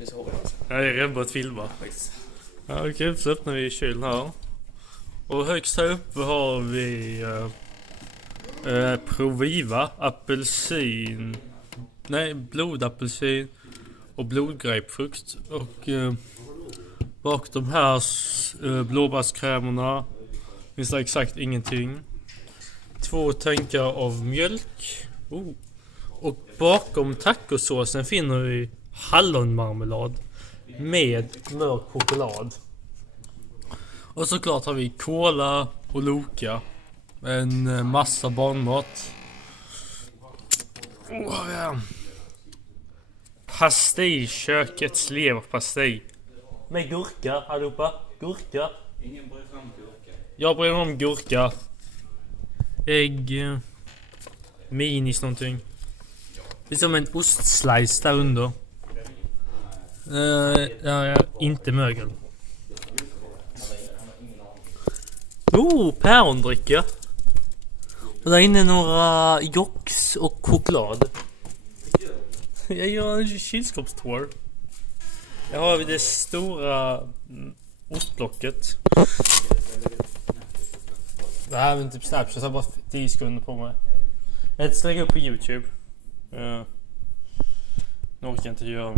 Det är så hårt alltså. Jag är redo att filma. Ja, okej, så öppnar vi kylen här. Och högst här uppe har vi Proviva, apelsin. Nej, blodapelsin och blodgrapefrukt. Och bak de här blåbärskrämerna finns det exakt ingenting. 2 tankar av mjölk. Och bakom tacosåsen finner vi hallonmarmelad med mörk choklad. Och såklart har vi cola och Loka. En massa barnmat. Pastej, kökets leverpastej. Med gurka, allihopa. Gurka. Ingen bryr sig om gurka. Jag bryr mig om gurka. Ägg. Minis någonting. Det är som en ostslice där under. Inte mögel. Pärondricka. Och där inne några jox och choklad. Jag gör en kylskåpstour. Jag har det stora ostblocket. Det här är typ Snapchat, så jag har bara 10 sekunder på mig. Jag ska lägga upp på YouTube. Nu orkar jag inte göra